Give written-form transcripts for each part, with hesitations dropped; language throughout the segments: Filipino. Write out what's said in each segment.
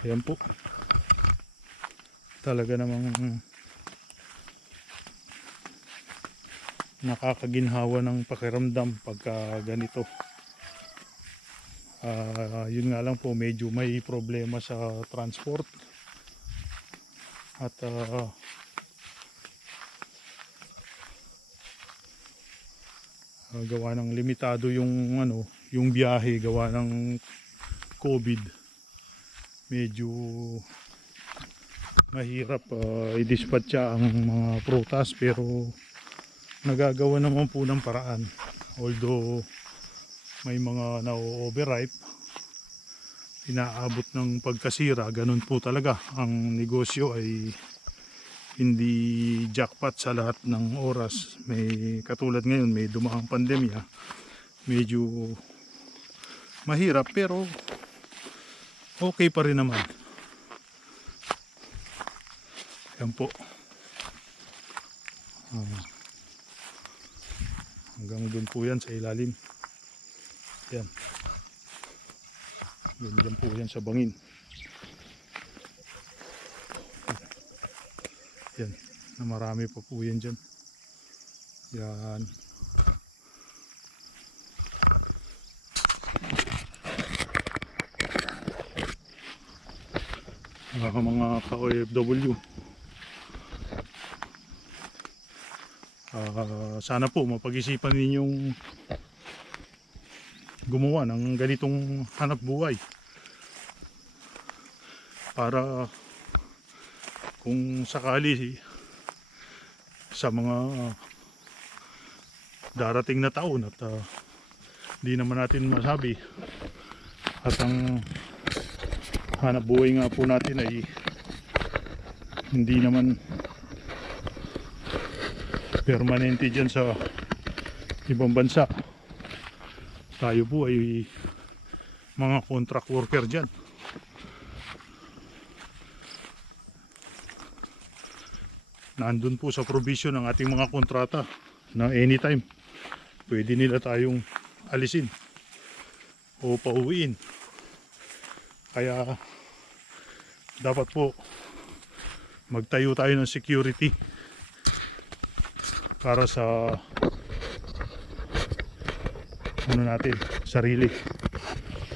Ayan po. Talaga namang nakakaginhawa ng pakiramdam pagka ganito. Yun nga lang po, medyo may problema sa transport at gawa ng limitado yung yung biyahe gawa ng COVID. Medyo mahirap i-dispatcha ang mga prutas, pero nagagawa naman po ng paraan. Although may mga na-overripe, inaabot ng pagkasira, ganun po talaga ang negosyo. Ay hindi jackpot sa lahat ng oras. May katulad ngayon, may dumaang pandemya, medyo mahirap, pero okay pa rin naman. Yan po. Hanggang doon po yan sa ilalim. Yan. Yan po yan sa bangin. Yan. Na marami pa po yan dyan. Yan. Mga ka-OFW. Sana po mapag-isipan ninyong gumawa ng ganitong hanap buhay para kung sakali sa mga darating na taon at di naman natin masabi at ang hanap buhay nga po natin ay hindi naman permanente dyan sa ibang bansa. Tayo po ay mga contract worker dyan. Nandun po sa provision ng ating mga kontrata na anytime pwede nila tayong alisin o pauwiin. Kaya dapat po magtayo tayo ng security para sa natin, sarili.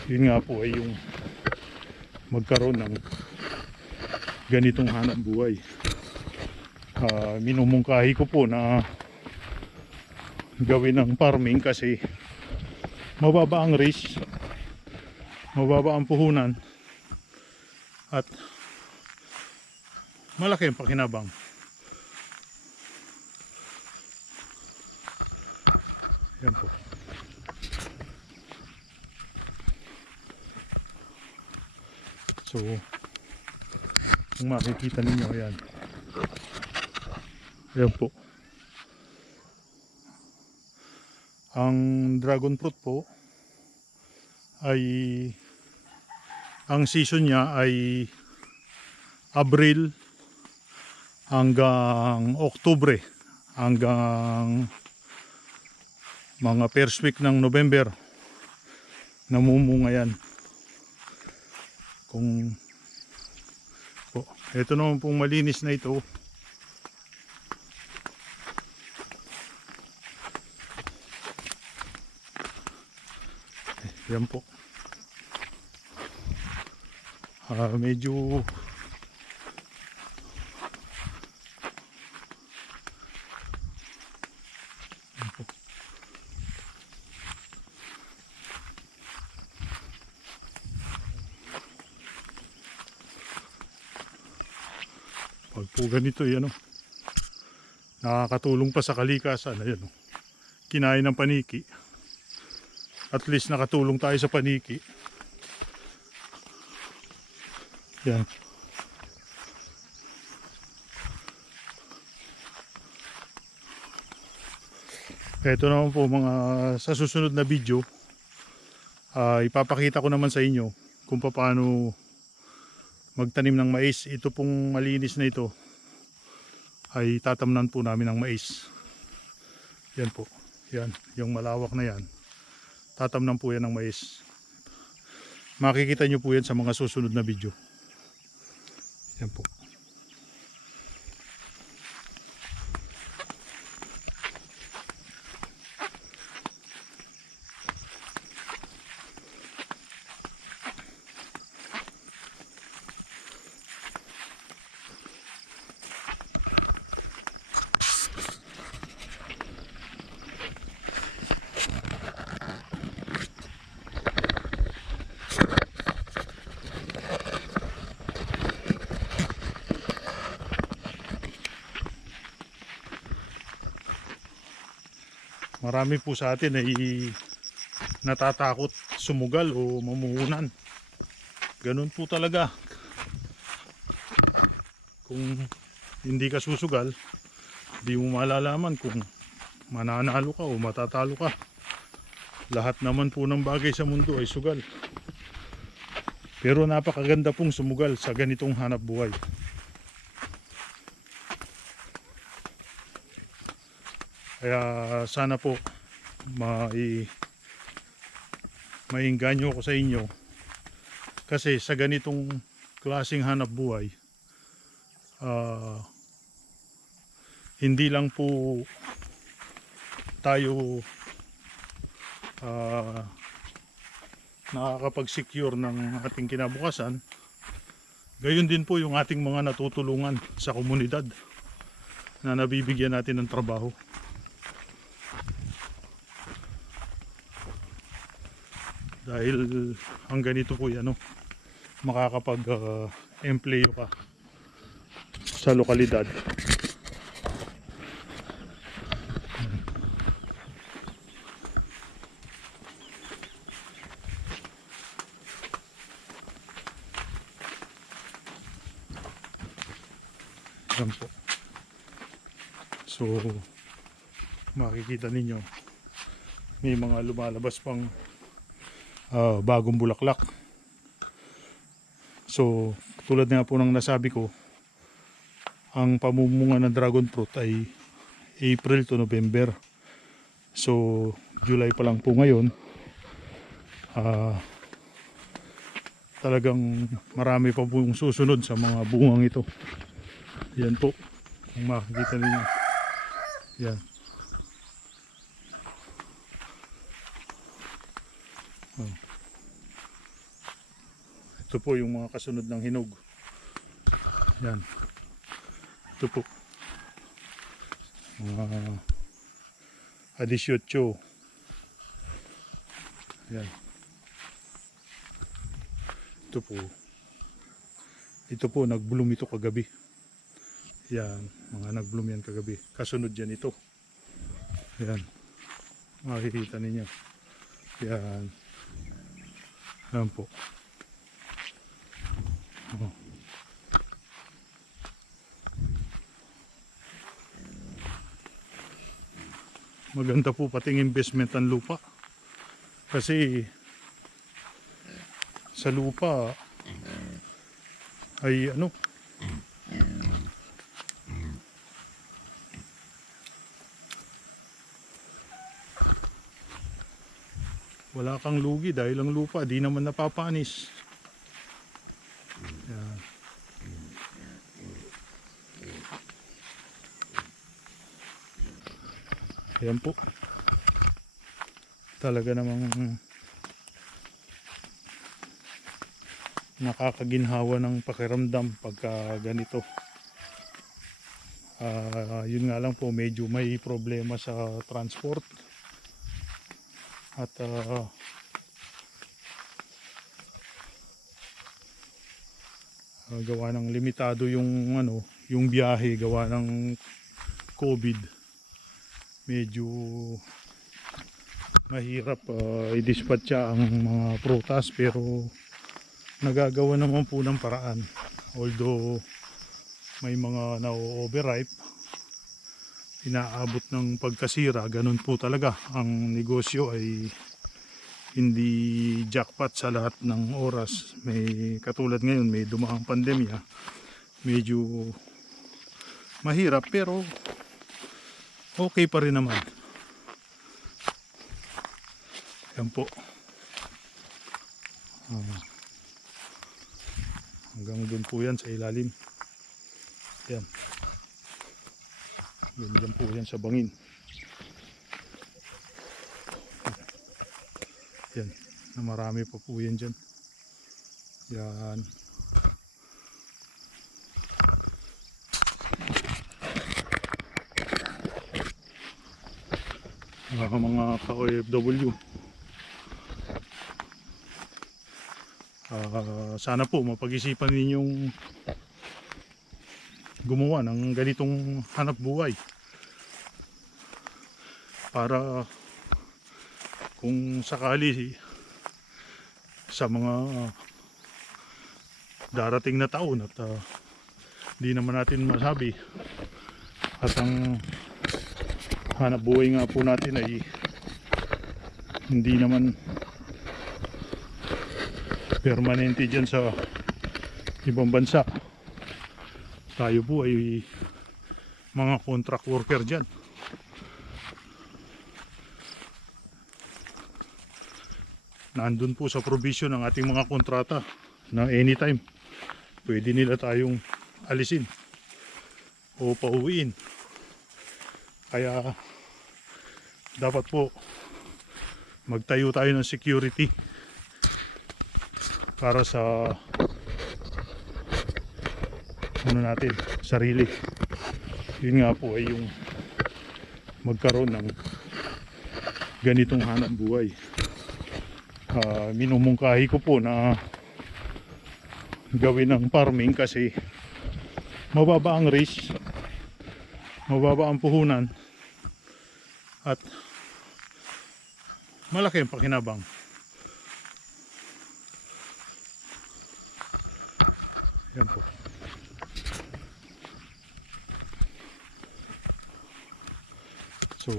Yun nga po ay yung magkaroon ng ganitong hanap buhay. Minumungkahi ko po na gawin ng farming kasi mababa ang risk, mababa ang puhunan, at malaki ang pakinabang. Yan po. So, kung makikita ninyo, ayan. Ayan po. Ang dragon fruit po ay ang season niya ay Abril hanggang Oktubre, hanggang mga first week ng November namumunga yan. Kung po, ito naman pong malinis na ito, yan po. Medyo pag po ganito yan, nakakatulong pa sa kalikasan. Ayan, kinain ng paniki. At least nakatulong tayo sa paniki. Yan. Ito naman po mga sa susunod na video, ipapakita ko naman sa inyo kung paano magtanim ng mais. Ito pong malinis na ito ay tatamnan po namin ng mais. Yan po. Yan, yung malawak na yan. Tatamnan po yan ng mais. Makikita nyo po yan sa mga susunod na video. Yan po. Marami po sa atin ay natatakot sumugal o mamuhunan. Ganun po talaga. Kung hindi ka susugal, di mo malalaman kung mananalo ka o matatalo ka. Lahat naman po ng bagay sa mundo ay sugal. Pero napakaganda pong sumugal sa ganitong hanap buhay. Kaya sana po maingganyo ko sa inyo, kasi sa ganitong klaseng hanap buhay, hindi lang po tayo nakakapag-secure ng ating kinabukasan, gayon din po yung ating mga natutulungan sa komunidad na nabibigyan natin ng trabaho. Dahil ang ganito po yan, makakapag-employo ka sa lokalidad. Yan po. So makikita ninyo may mga lumalabas pang bagong bulaklak. So tulad nga po ng nasabi ko, ang pamumunga ng dragon fruit ay April to November. So July pa lang po ngayon. Talagang marami pa pong susunod sa mga bungang ito. Yan po, kung makikita ninyo. Yan. Ito po yung mga kasunod ng hinog. Yan. Ito po. Mga 18. Yan. Ito po. Ito po, nag-bloom ito kagabi. Yan, mga nag-bloom yan kagabi. Kasunod yan ito. Yan. Makikita ninyo. Yan. Yan po. Oh. Maganda po pating investment ang lupa. Kasi sa lupa ay wala kang lugi dahil ang lupa di naman napapanis. Yan. Ayan po. Talaga namang nakakaginhawa ng pakiramdam pagka ganito. Yun nga lang po, medyo may problema sa transport. At gawa ng limitado yung yung biyahe gawa ng COVID, medyo mahirap i-dispatcha ang mga prutas, pero nagagawa naman po ng paraan. Although may mga na-overripe, inaabot ng pagkasira, ganun po talaga ang negosyo. Ay hindi jackpot sa lahat ng oras. May katulad ngayon, may dumaang pandemya, medyo mahirap, pero okay pa rin naman. Yan po. Hanggang doon po yan sa ilalim. Yan. Yan po yan sa bangin. Yan. Na marami pa po yan dyan. Yan. Mga ka-OFW. Sana po mapag-isipan ninyong gumawa ng ganitong hanap buhay para kung sakali sa mga darating na taon at di naman natin masabi at ang hanap buhay nga po natin ay hindi naman permanente dyan sa ibang bansa. Tayo po ay mga contract worker dyan. Nandun po sa provision ng ating mga kontrata na anytime pwede nila tayong alisin o pauwiin. Kaya dapat po magtayo tayo ng security para sa natin, sarili. Yun nga po ay yung magkaroon ng ganitong hanap buhay. Minumungkahi ko po na gawin ng farming kasi mababa ang risk, mababa ang puhunan at malaki ang pakinabang. Yan po. So,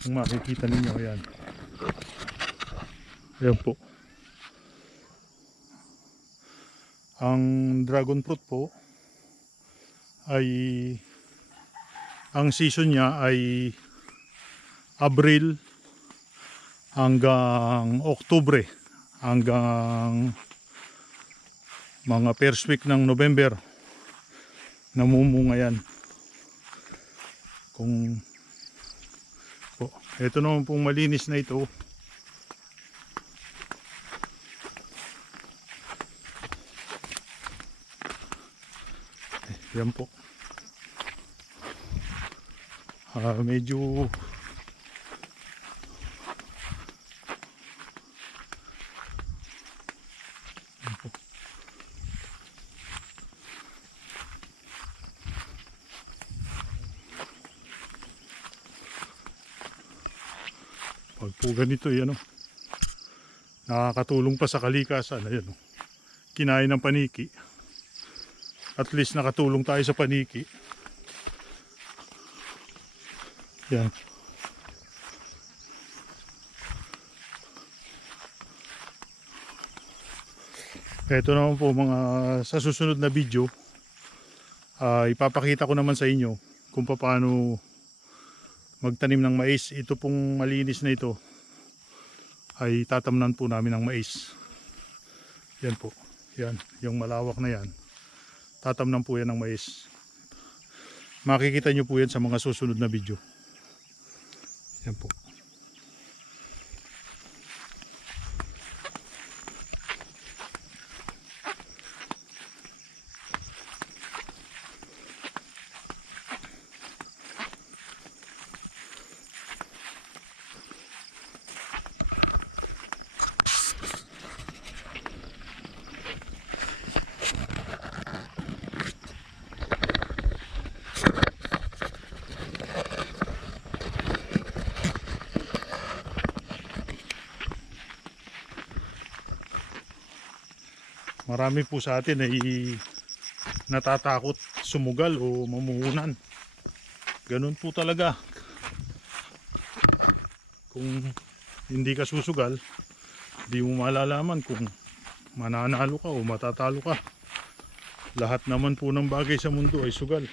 kung makikita ninyo, yan. Yan po. Ang dragon fruit po ay ang season niya ay Abril hanggang Oktubre, hanggang mga first week ng November namumunga yan. Kung po, ito naman pong malinis na ito. Yan po. Medyo pag po ganito yan, nakakatulong pa sa kalikasan. Ayan, kinain ng paniki. At least nakatulong tayo sa paniki. Yan. Ito naman po mga sa susunod na video, ipapakita ko naman sa inyo kung paano magtanim ng mais. Ito pong malinis na ito ay tatamnan po namin ng mais. Yan po. Yan, yung malawak na yan. Tatamnan po yan ng mais. Makikita nyo po yan sa mga susunod na video. Yan po. Marami po sa atin ay natatakot sumugal o mamuhunan. Ganun po talaga. Kung hindi ka susugal, di mo malalaman kung mananalo ka o matatalo ka. Lahat naman po ng bagay sa mundo ay sugal.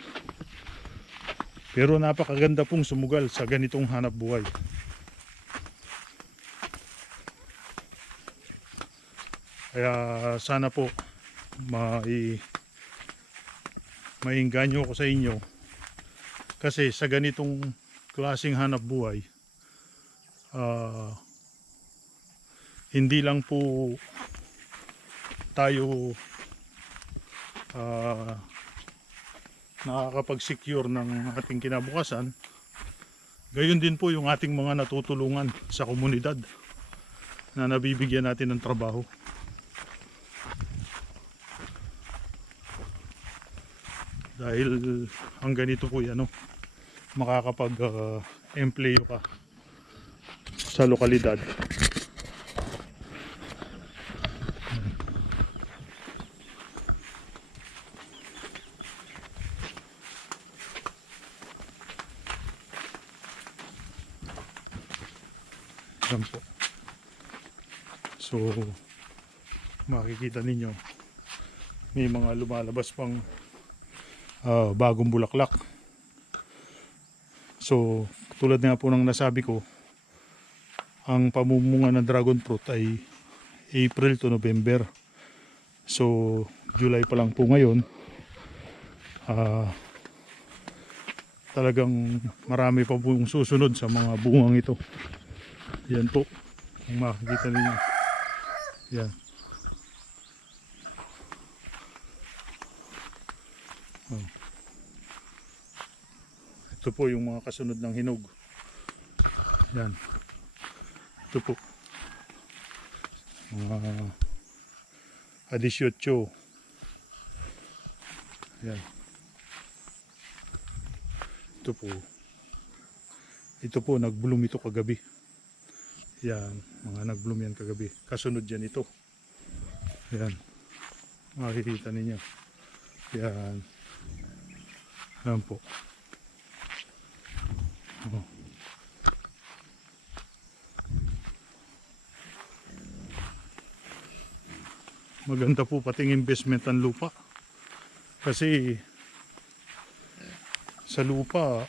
Pero napakaganda pong sumugal sa ganitong hanap buhay. Kaya sana po maingganyo ko sa inyo, kasi sa ganitong klaseng hanap buhay, hindi lang po tayo nakakapag-secure ng ating kinabukasan, gayon din po yung ating mga natutulungan sa komunidad na nabibigyan natin ng trabaho. Dahil ang ganito po yan, makakapag-employo ka sa lokalidad. Yan po. So makikita ninyo may mga lumalabas pang bagong bulaklak. So tulad nga po ng nasabi ko, ang pamumunga ng dragon fruit ay April to November. So July pa lang po ngayon. Talagang marami pa pong susunod sa mga bungang ito. Yan po, kung makikita ninyo. Yan. Ito po yung mga kasunod ng hinog. Yan. Ito po. Mga 18. Yan. Ito po. Ito po, nag-bloom ito kagabi. Yan, mga nag-bloom yan kagabi. Kasunod yan ito. Yan. Makikita ninyo. Yan. Yan po. Oh. Maganda po pating investment ang lupa. Kasi sa lupa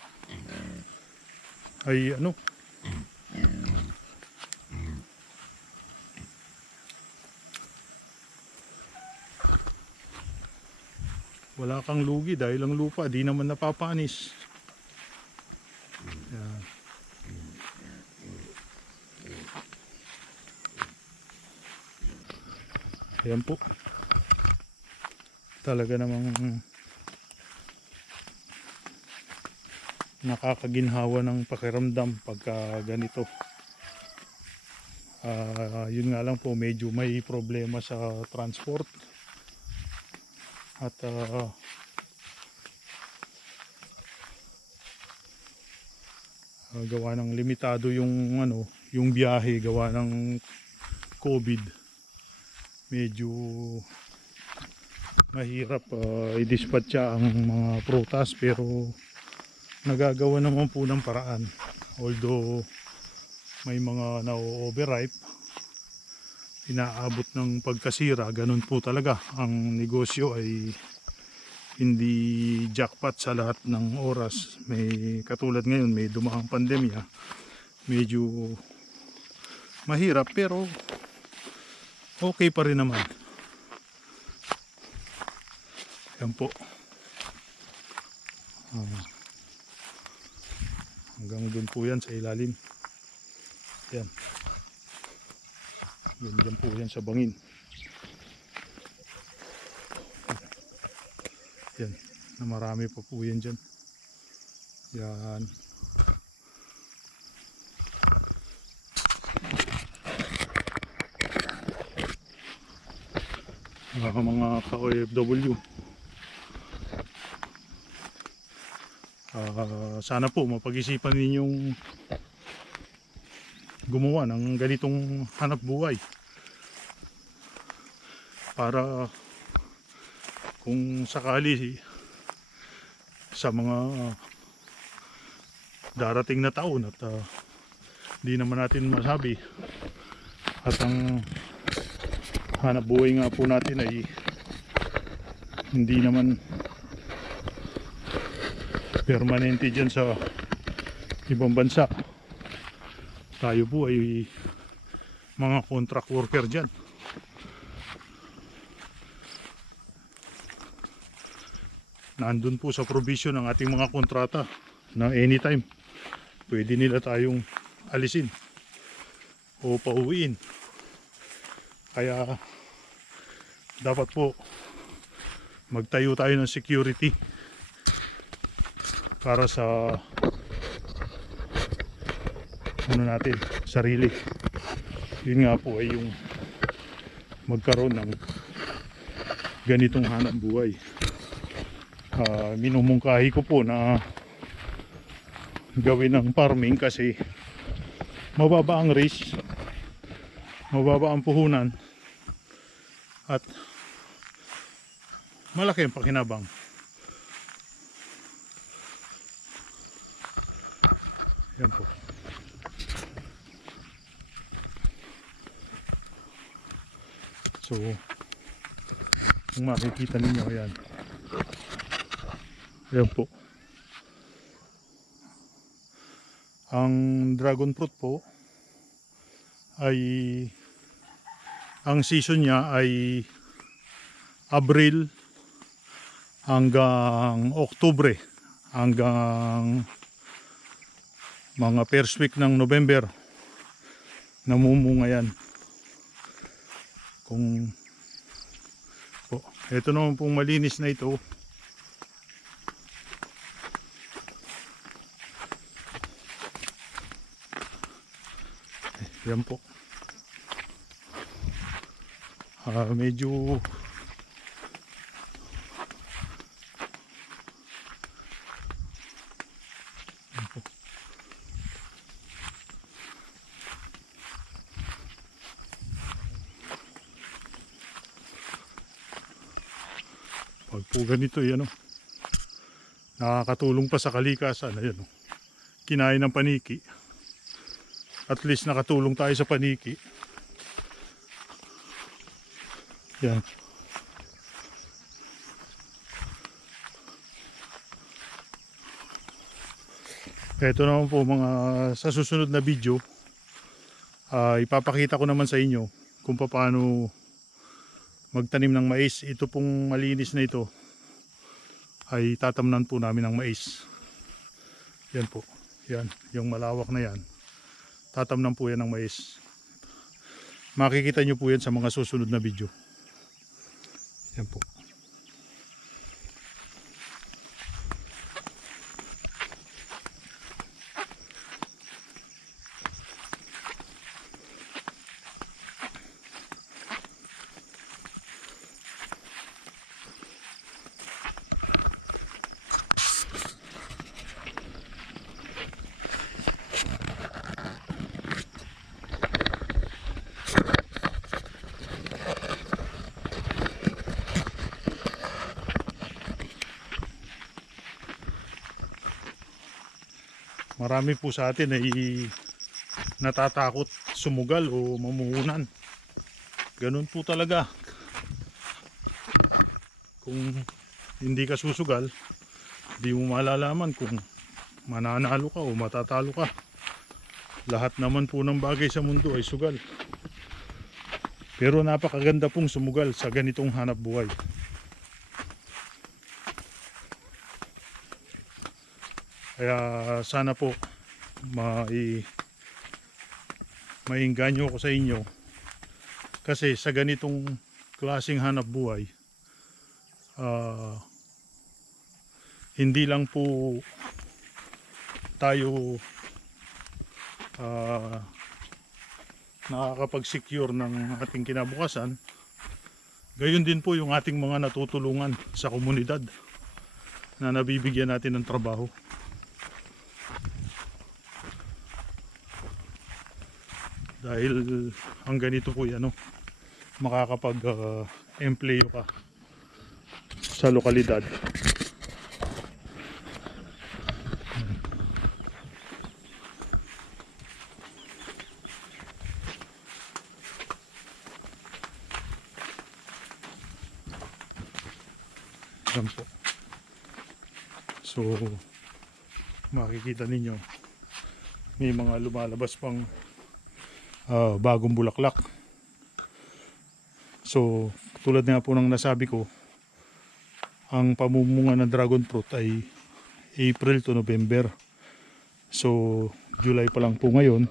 ay wala kang lugi dahil ang lupa di naman napapanis. Yan. Ayan po. Talaga namang nakakaginhawa ng pakiramdam pagka ganito. Yun nga lang po, medyo may problema sa transport. At gawa ng limitado yung yung biyahe, gawa ng COVID, medyo mahirap i-dispatcha ang mga prutas, pero nagagawa naman po ng paraan. Although may mga na-overripe, inaabot ng pagkasira, ganun po talaga ang negosyo. Ay hindi jackpot sa lahat ng oras. May katulad ngayon, may dumaang pandemya, medyo mahirap, pero okay pa rin naman. Yan po. Hanggang dun po yan sa ilalim. Yan. Yan po yan sa bangin. Yan. Na marami pa po yan dyan. Yan. Mga ka-OFW. Sana po mapag-isipan ninyong gumawa ng ganitong hanap buhay para kung sakali sa mga darating na taon at di naman natin masabi at ang hanap buhay nga po natin ay hindi naman permanente dyan sa ibang bansa. Tayo po ay mga contract worker dyan. nandun po sa provision ng ating mga kontrata na anytime pwede nila tayong alisin o pauwiin. Kaya dapat po magtayo tayo ng security para sa natin, sarili. Yun nga po ay yung magkaroon ng ganitong hanap buhay. Minumungkahi ko po na gawin ng farming kasi mababa ang risk, mababa ang puhunan, at malaki ang pakinabang. Yan po. So, kung makikita ninyo, ayan. Ayan po. Ang dragon fruit po ay ang season niya ay Abril hanggang Oktubre, hanggang mga first week ng November namumunga yan. Kung po, ito naman pong malinis na ito, yan po. Medyo pag po ganito, yan o, nakakatulong pa sa kalikasan. Ayan o, kinain ng paniki. At least nakatulong tayo sa paniki. Yan. Ito naman po mga sa susunod na video, ipapakita ko naman sa inyo kung paano magtanim ng mais. Ito pong malinis na ito ay tatamnan po namin ng mais. Yan po. Yan, yung malawak na yan. Tatamnan po yan ng mais. Makikita nyo po yan sa mga susunod na video. Yan po. Marami po sa atin ay natatakot sumugal o mamuhunan. Ganun po talaga. Kung hindi ka susugal, di mo malalaman kung mananalo ka o matatalo ka. Lahat naman po ng bagay sa mundo ay sugal. Pero napakaganda pong sumugal sa ganitong hanap buhay. Kaya sana po maingganyo ko sa inyo, kasi sa ganitong klaseng hanap buhay, hindi lang po tayo nakakapag-secure ng ating kinabukasan, gayon din po yung ating mga natutulungan sa komunidad na nabibigyan natin ng trabaho. Dahil ang ganito po yan, makakapag-empleyo ka sa lokalidad. Yan po. So, makikita ninyo may mga lumalabas pang bagong bulaklak. So tulad nga po ng nasabi ko, ang pamumunga ng dragon fruit ay April to November. So July pa lang po ngayon.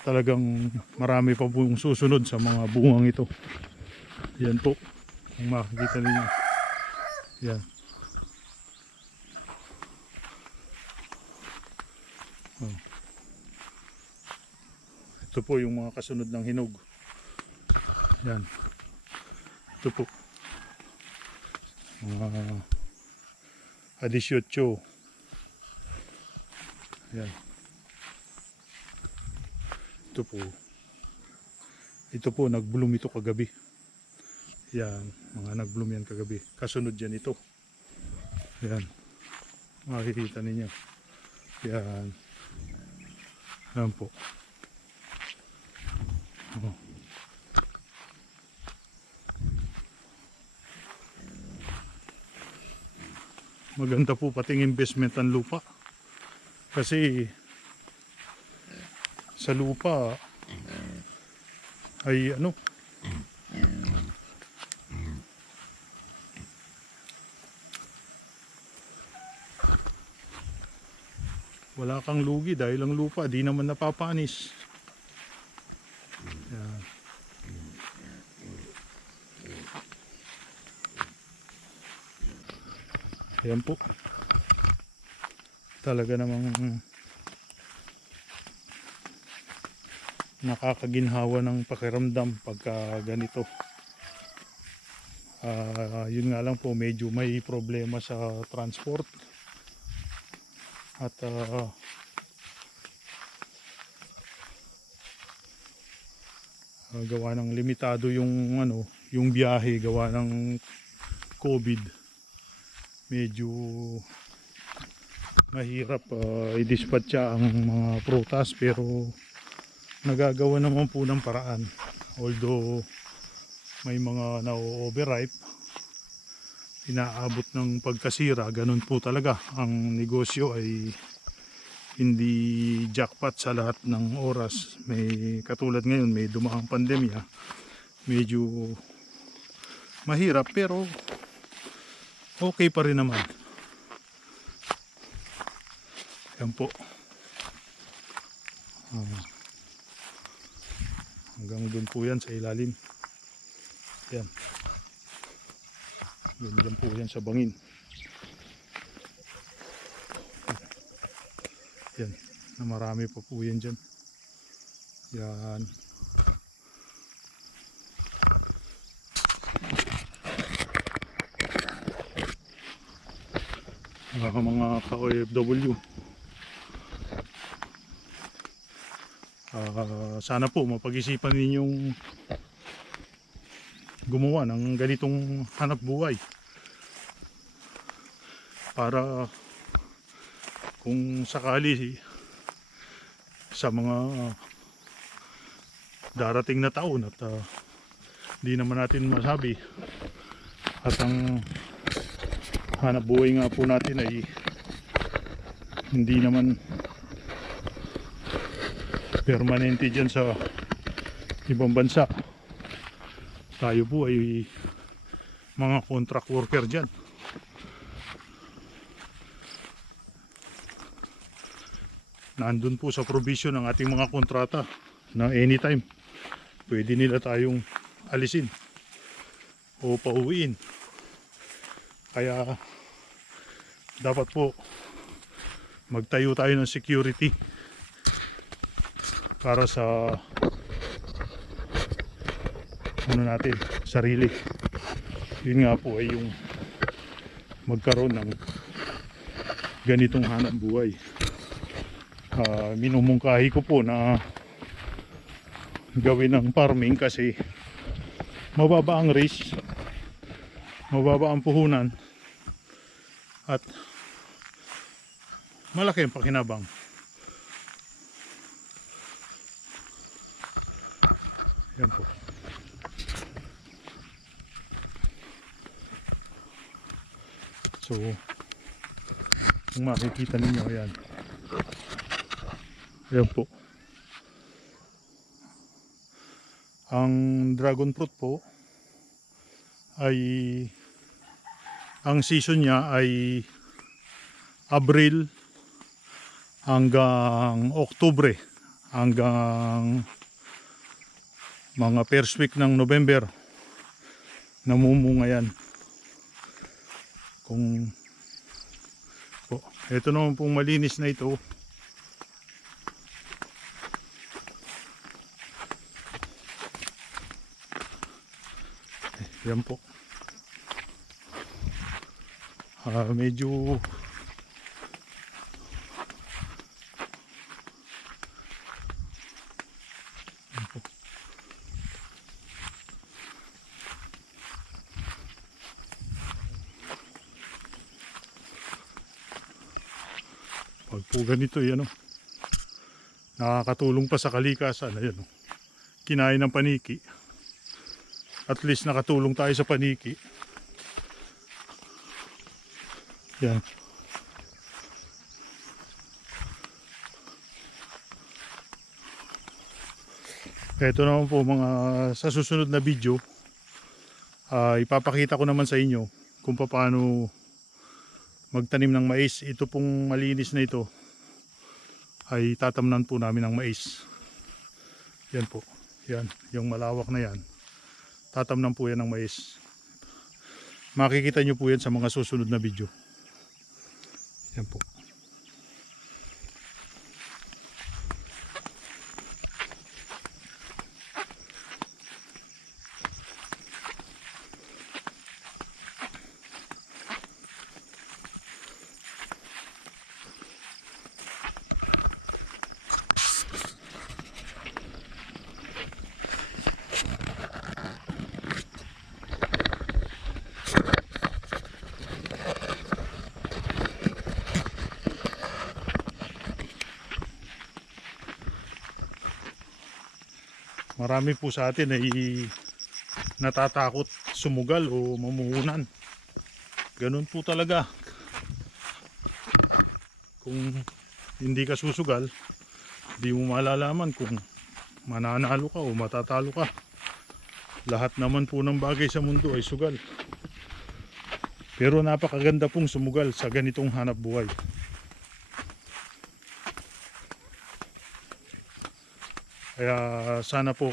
Talagang marami pa po yung susunod sa mga bungang ito. Yan po, kung makikita ninyo. Yan. Ito po yung mga kasunod ng hinog. Yan. Ito po. Mga 18. Yan. Ito po. Ito po, nag-bloom ito kagabi. Yan. Mga nag-bloom yan kagabi. Kasunod yan ito. Yan. Makikita ninyo. Yan. Yan po. Oh. Maganda po pating investment ang lupa. Kasi sa lupa ay ano, wala kang lugi dahil ang lupa di naman napapanis. Yan. Ayan po. Talaga namang nakakaginhawa ng pakiramdam pagka ganito. Yun nga lang po, medyo may problema sa transport. At gawa ng limitado yung ano, yung biyahe gawa ng COVID. Medyo mahirap i-dispatcha ang mga prutas, pero nagagawa naman po ng paraan. Although may mga na-overripe, inaabot ng pagkasira, ganun po talaga. Ang negosyo ay hindi jackpot sa lahat ng oras. May katulad ngayon, may dumaang pandemya, medyo mahirap, pero okay pa rin naman. Yan po. Hanggang doon po yan sa ilalim. Yan. Yan po yan sa bangin. Yan. Na marami pa po yan dyan. Yan. Mga ka-OFW. Sana po mapag-isipan ninyong gumawa ng ganitong hanap buhay para kung sakali sa mga darating na taon at di naman natin masabi at ang hanap buhay nga po natin ay hindi naman permanente dyan sa ibang bansa. Tayo po ay mga contract worker dyan. Nandun po sa provision ng ating mga kontrata na anytime pwede nila tayong alisin o pauwiin. Kaya dapat po magtayo tayo ng security para sa ano natin, sarili. Yun nga po ay yung magkaroon ng ganitong hanap buhay. Minumungkahi ko po na gawin ng farming kasi mababa ang risk, mababa ang puhunan, at malaki ang pakinabang. Yan po. So, kung makikita ninyo, yan. Yan po. Ang dragon fruit po ay ang season niya ay Abril hanggang Oktubre, hanggang mga first week ng November namumunga yan. Kung ito naman pong malinis na ito, yan po. Medyo pag po ganito yan, nakakatulong pa sa kalikasan. Ayan, kinain ng paniki. At least nakatulong tayo sa paniki. Yan. Ito naman po mga sa susunod na video, ipapakita ko naman sa inyo kung paano magtanim ng mais. Ito pong malinis na ito ay tatamnan po namin ng mais. Yan po. Yan, yung malawak na yan. Tatamnan po yan ng mais. Makikita nyo po yan sa mga susunod na video. Yan po. Marami po sa atin ay natatakot sumugal o mamuhunan. Ganun po talaga. Kung hindi ka susugal, di mo malalaman kung mananalo ka o matatalo ka. Lahat naman po ng bagay sa mundo ay sugal. Pero napakaganda pong sumugal sa ganitong hanap buhay. Kaya sana po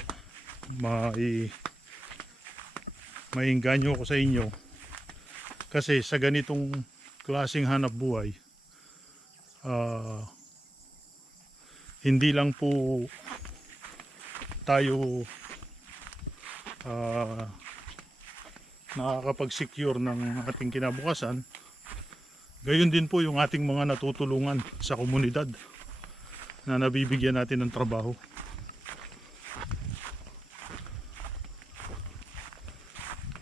maingganyo ko sa inyo, kasi sa ganitong klaseng hanap buhay, hindi lang po tayo nakakapag-secure ng ating kinabukasan, gayon din po yung ating mga natutulungan sa komunidad na nabibigyan natin ng trabaho.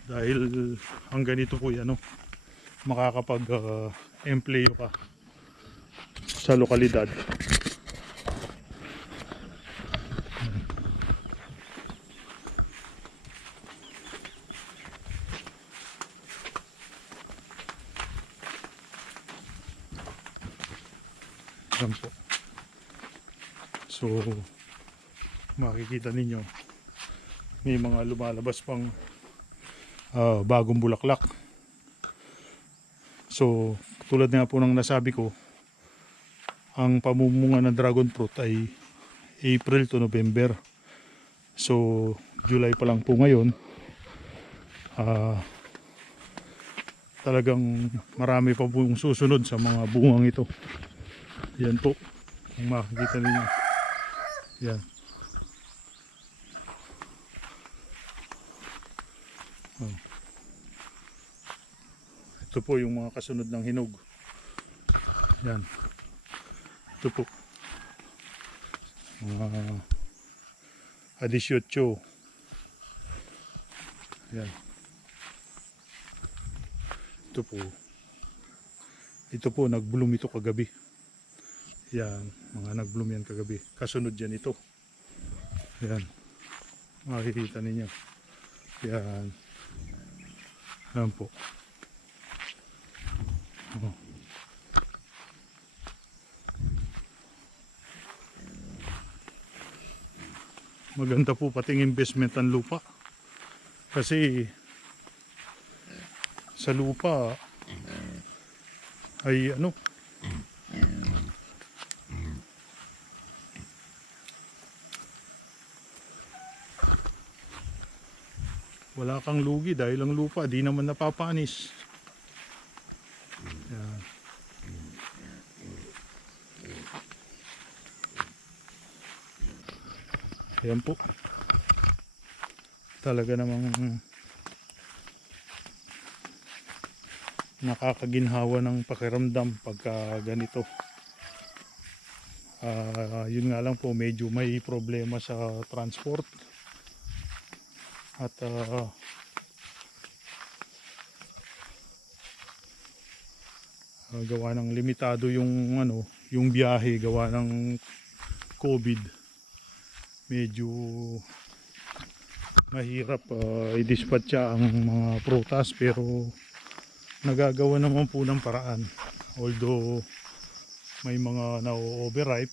Dahil ang ganito po yan, makakapag-employ ka sa lokalidad. Yan po. So makikita ninyo may mga lumalabas pang bagong bulaklak. So tulad nga po ng nasabi ko, ang pamumunga ng dragon fruit ay April to November. So July pa lang po ngayon, talagang marami pa pong susunod sa mga bungang ito. Yan po, kung makikita ninyo. Yan. Ito po yung mga kasunod ng hinog. Yan. Ito po. Mga 18. Yan. Ito po. Ito po, nag-bloom ito kagabi. Yan. Mga nag-bloom yan kagabi. Kasunod yan ito. Yan. Makikita ninyo. Yan. Yan po. Oh. Maganda po pating investment ang lupa, kasi sa lupa ay ano, wala kang lugi dahil ang lupa di naman napapanis. Yan. Ayan po. Talaga namang nakakaginhawa ng pakiramdam pagka ganito. Yun nga lang po, medyo may problema sa transport at gawa ng limitado yung ano, yung biyahe gawa ng COVID. Medyo mahirap i-dispatcha ang mga prutas, pero nagagawa naman po ng paraan. Although may mga na-overripe,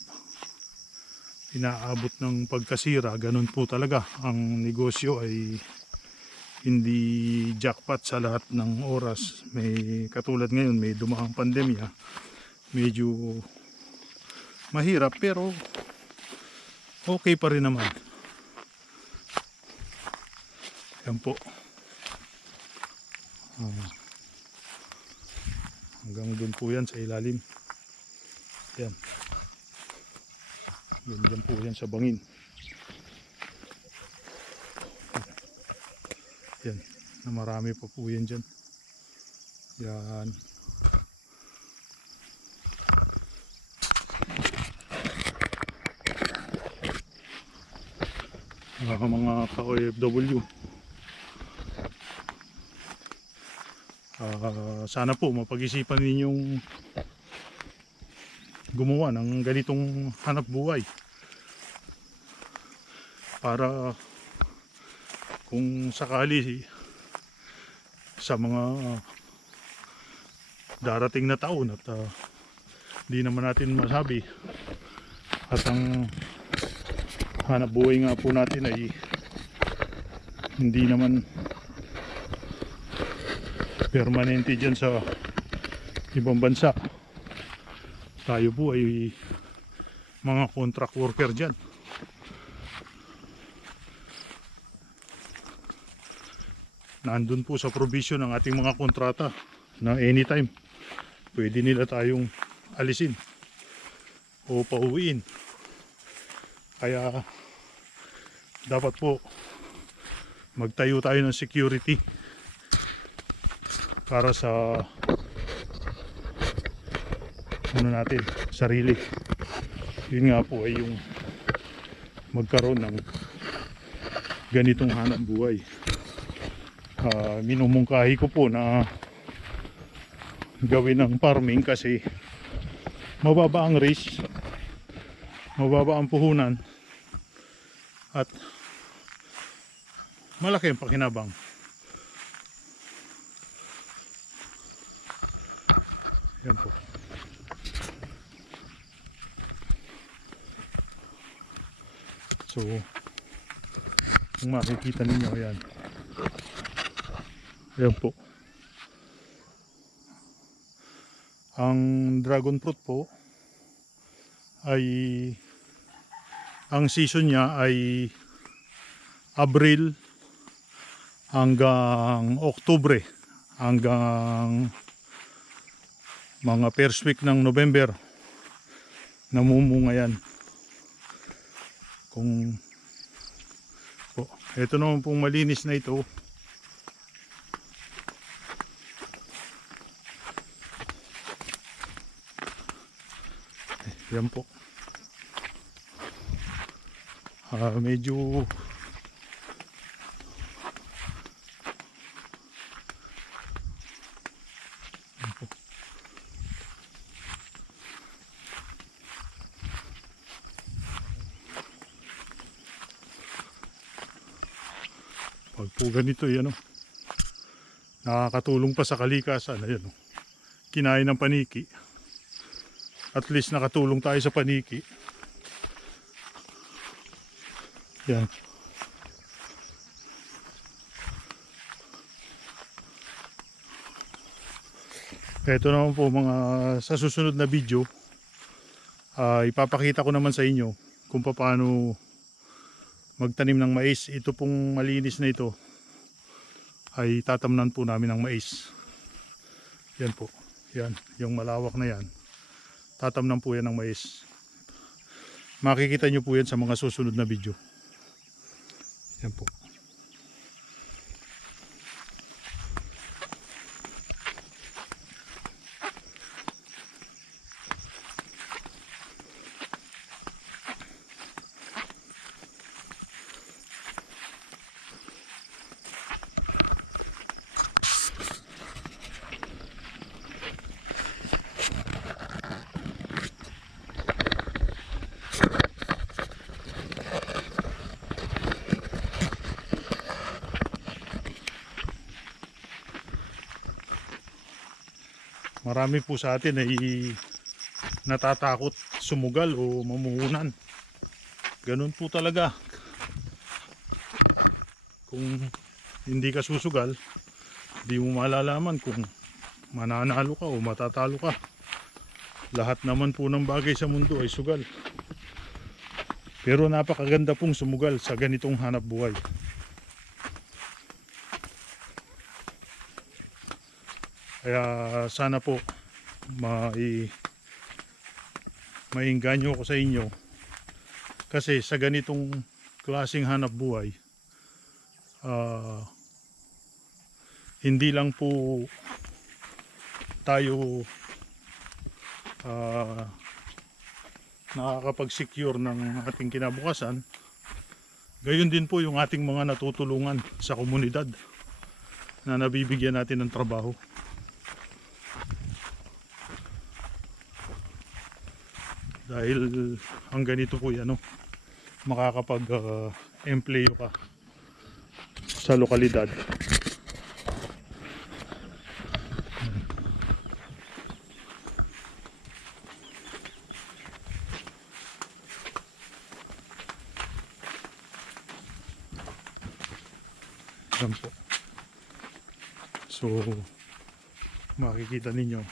inaabot ng pagkasira, ganun po talaga ang negosyo, ay hindi jackpot sa lahat ng oras. May katulad ngayon, may dumaang pandemya, medyo mahirap pero okay pa rin naman. Yan po. Hanggang doon po yan sa ilalim. Yan. Yan po yan sa bangin. Yan. Na marami pa po yan dyan. Yan. Mga ka-OFW. Sana po mapag-isipan ninyong gumawa ng ganitong hanap buhay para kung sakali sa mga darating na taon at di naman natin masabi at ang hanap buhay nga po natin ay hindi naman permanente dyan sa ibang bansa. Tayo po ay mga contract worker dyan. Nandun po sa provision ng ating mga kontrata na anytime pwede nila tayong alisin o pauwiin. Kaya dapat po magtayo tayo ng security para sa ano natin, sarili. Yun nga po ay yung magkaroon ng ganitong hanap buhay. Minumungkahi ko po na gawin ng farming kasi mababa ang risk, mababa ang puhunan, at malaki ang pakinabang. Yan po. So, kung makikita ninyo, yan. Yan po. Ang dragon fruit po ay ang season niya ay Abril hanggang Oktubre, hanggang mga first week ng November namumunga yan. Kung po, ito naman pong malinis na ito, yan po. Medyo pag po ganito yan, nakakatulong pa sa kalikasan. Ayan, kinain ng paniki, at least nakatulong tayo sa paniki. Yan. Ito naman po mga sa susunod na video, ipapakita ko naman sa inyo kung paano magtanim ng mais. Ito pong malinis na ito ay tatamnan po namin ng mais. Yan po. Yan, yung malawak na yan. Tatamnan po yan ng mais. Makikita nyo po yan sa mga susunod na video. Yan po. Marami po sa atin ay natatakot sumugal o mamuhunan. Ganun po talaga. Kung hindi ka susugal, di mo malalaman kung mananalo ka o matatalo ka. Lahat naman po ng bagay sa mundo ay sugal. Pero napakaganda pong sumugal sa ganitong hanap buhay. Kaya sana po maingganyo ko sa inyo, kasi sa ganitong klaseng hanap buhay, hindi lang po tayo nakakapag-secure ng ating kinabukasan, gayon din po yung ating mga natutulungan sa komunidad na nabibigyan natin ng trabaho. Dahil ang ganito po yan, makakapag-empleyo ka sa lokalidad. Yan po. So makikita ninyo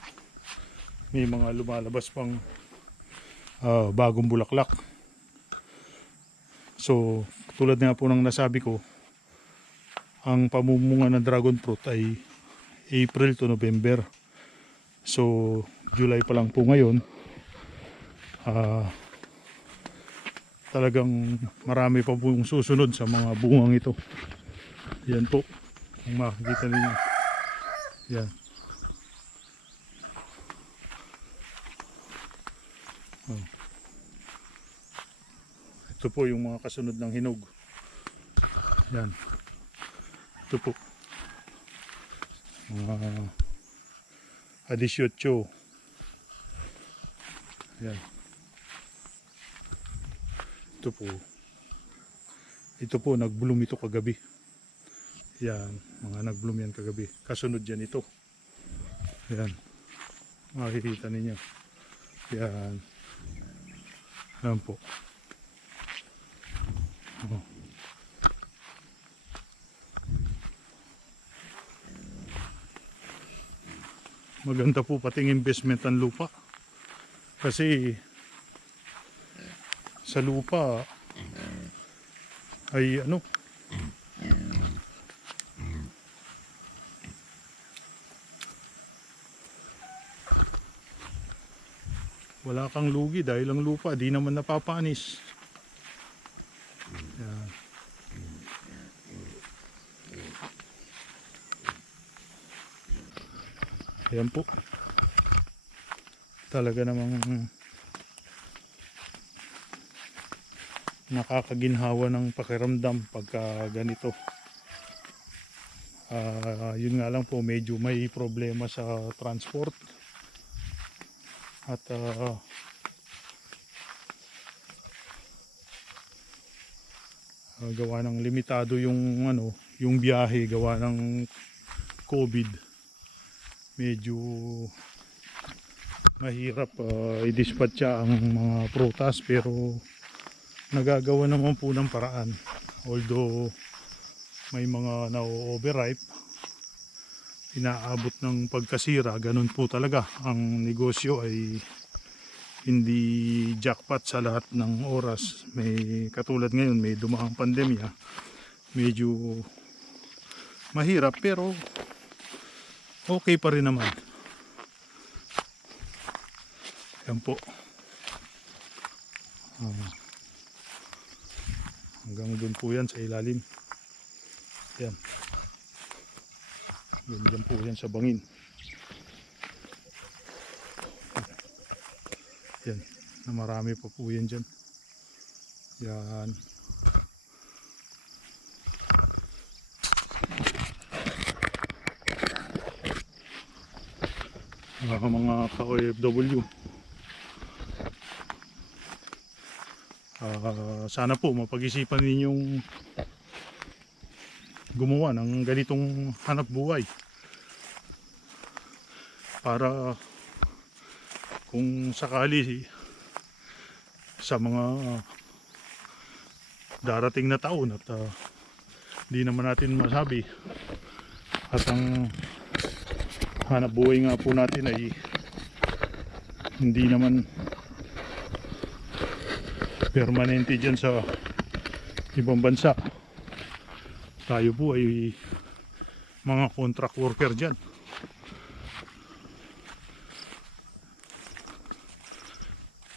may mga lumalabas pang bagong bulaklak. So tulad nga po ng nasabi ko, ang pamumunga ng dragon fruit ay April to November. So July pa lang po ngayon. Talagang marami pa pong susunod sa mga bungang ito. Yan po, kung makikita ninyo. Yan. Ito po yung mga kasunod ng hinog. Yan. Ito po. Mga 18. Yan. Ito po. Ito po, nag-bloom ito kagabi. Yan. Mga nag-bloom yan kagabi. Kasunod yan ito. Yan. Makikita ninyo. Yan. Yan po. Oh. Maganda po pating investment ang lupa, kasi sa lupa ay wala kang lugi dahil ang lupa di naman napapanis. Yan. Ayan po. Talaga namang nakakaginhawa ng pakiramdam pagka ganito. Yun nga lang po, medyo may problema sa transport. At gawa ng limitado yung yung biyahe, gawa ng COVID. Medyo mahirap i-dispatcha ang mga prutas, pero nagagawa naman po ng paraan. Although may mga na-overripe, inaabot ng pagkasira. Ganun po talaga ang negosyo, ay hindi jackpot sa lahat ng oras. May katulad ngayon, may dumaang pandemya, medyo mahirap pero okay pa rin naman. Yan po. Hanggang dun po yan sa ilalim. Yan. Yan po yan sa bangin. Yan. Na marami pa po yan dyan. Yan. Mga ka-OFW. Sana po mapag-isipan ninyong gumawa ng ganitong hanap buhay para kung sakali sa mga darating na taon at di naman natin masabi at ang hanap buhay nga po natin ay hindi naman permanente dyan sa ibang bansa. Tayo po ay mga contract worker dyan.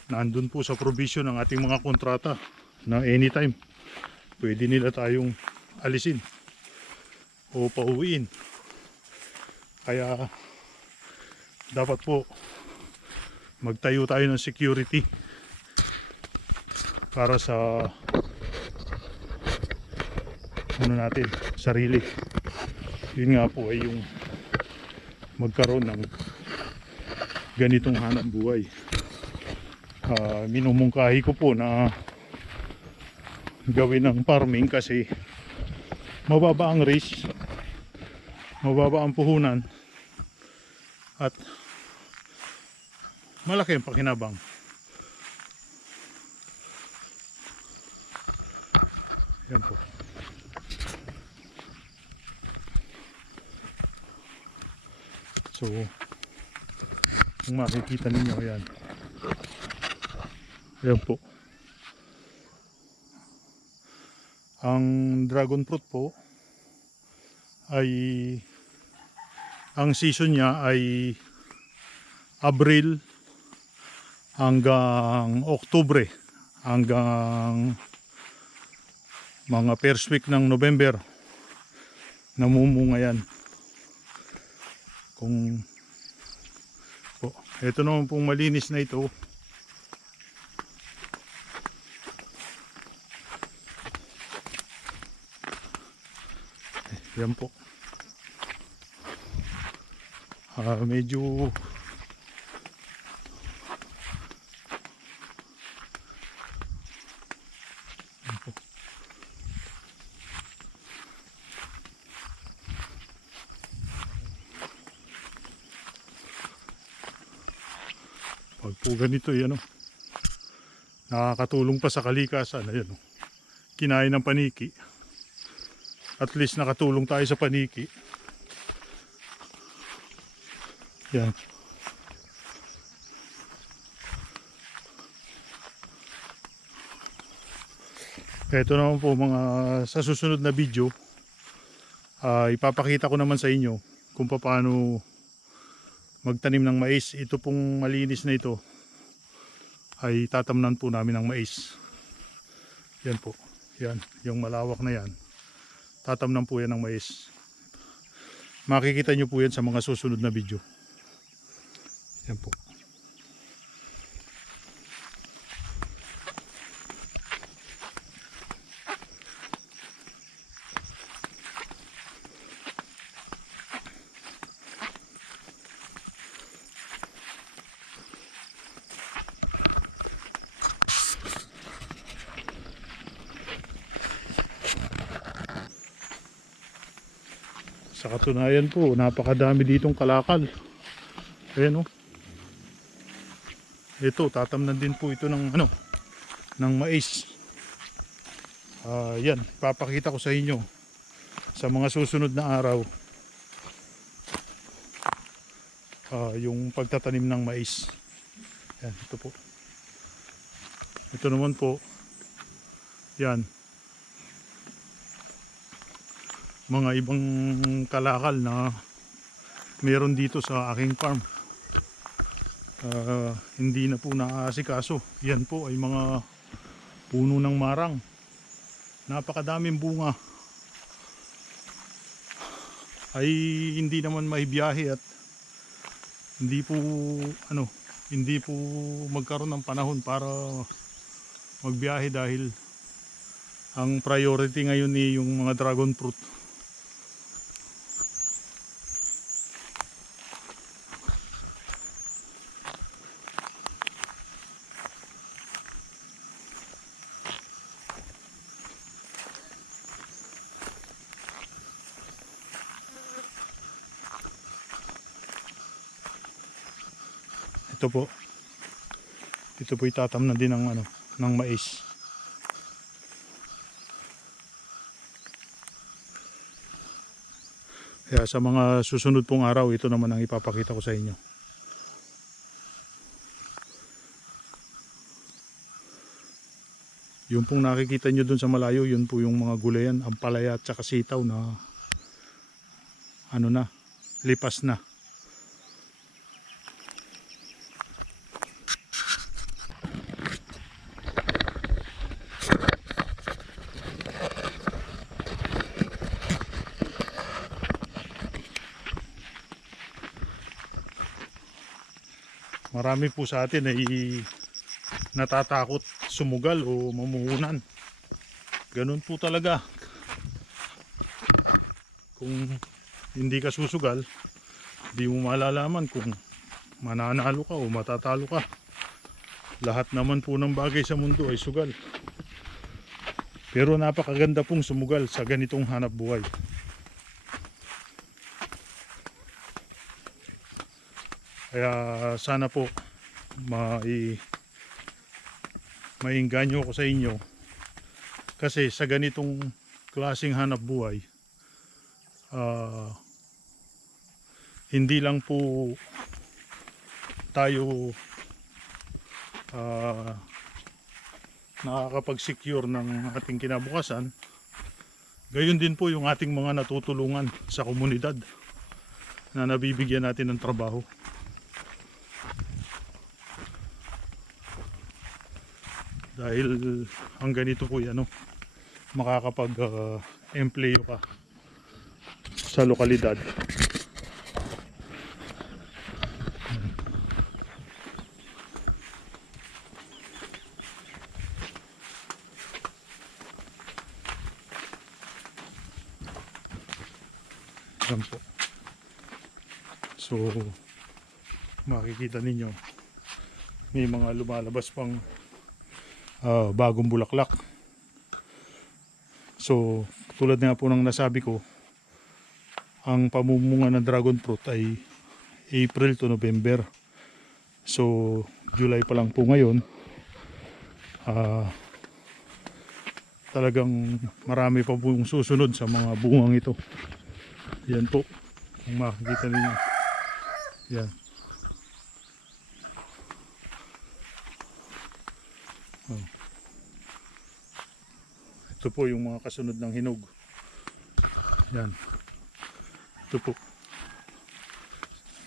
Nandun po sa provision ng ating mga kontrata na anytime pwede nila tayong alisin o pauwiin. Kaya dapat po magtayo tayo ng security para sa natin, sarili. Yun nga po ay yung magkaroon ng ganitong hanap buhay. Minumungkahi ko po na gawin ng farming kasi mababa ang risk, mababa ang puhunan at malaki ang pakinabang. Yan po. So kung makikita ninyo, yan. Yan po. Ang dragon fruit po ay ang season niya ay Abril hanggang Oktubre, hanggang mga first week ng November namumunga yan. Kung po, ito naman pong malinis na ito, yan po. Medyo pag po ganito yan, nakakatulong pa sa kalikasan. Ayan, kinain ng paniki, at least nakatulong tayo sa paniki. Yan. Ito naman po mga sa susunod na video, ipapakita ko naman sa inyo kung paano magtanim ng mais. Ito pong malinis na ito ay tatamnan po namin ng mais. Yan po. Yan, yung malawak na yan. Tatamnan po yan ng mais. Makikita nyo po yan sa mga susunod na video. Yan po. Sa katunayan po, napakadami ditong kalakal. Ayan, ito, tatamnan din po ito ng ng mais. Yan, papakita ko sa inyo sa mga susunod na araw yung pagtatanim ng mais. Yan, ito po. Ito naman po, yan, mga ibang kalakal na meron dito sa aking farm. Hindi na po naaasikaso. Yan po ay mga puno ng marang. Napakadaming bunga. Ay hindi naman maibiyahe at hindi po hindi po magkaroon ng panahon para magbiyahe dahil ang priority ngayon ni yung mga dragon fruit. Ito po itatamnan din ng mais. Kaya sa mga susunod pong araw, ito naman ang ipapakita ko sa inyo. Yung pong nakikita nyo dun sa malayo, yun po yung mga gulayan, ampalaya at saka sitaw na lipas na. Marami po sa atin ay natatakot sumugal o mamuhunan. Ganun po talaga. Kung hindi ka susugal, di mo malalaman kung mananalo ka o matatalo ka. Lahat naman po ng bagay sa mundo ay sugal. Pero napakaganda pong sumugal sa ganitong hanap buhay. Kaya sana po maingganyo ko sa inyo, kasi sa ganitong klaseng hanap buhay, hindi lang po tayo nakakapag-secure ng ating kinabukasan, gayon din po yung ating mga natutulungan sa komunidad na nabibigyan natin ng trabaho. Dahil ang ganito po yan, makakapag-employo ka sa lokalidad. Yan po. So makikita ninyo may mga lumalabas pang bagong bulaklak. So tulad nga po ng nasabi ko, ang pamumunga ng dragon fruit ay April to November. So July pa lang po ngayon. Talagang marami pa pong susunod sa mga bungang ito. Yan po, kung makikita ninyo. Yan. Ito po yung mga kasunod ng hinog. Yan. Ito po.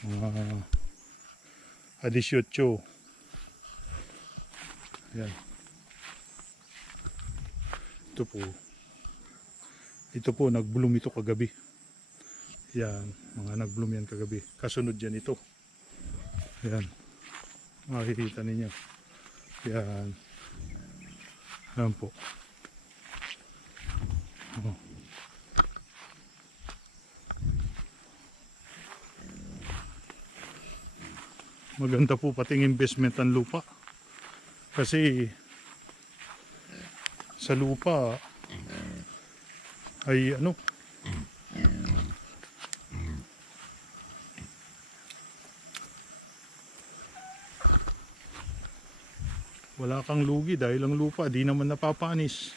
Mga 18. Yan. Ito po. Ito po, nag-bloom ito kagabi. Yan, mga nag-bloom yan kagabi. Kasunod yan ito. Yan. Makikita ninyo. Yan. Yan po. Oh. Maganda po pating investment ang lupa. Kasi sa lupa ay wala kang lugi dahil ang lupa di naman napapanis.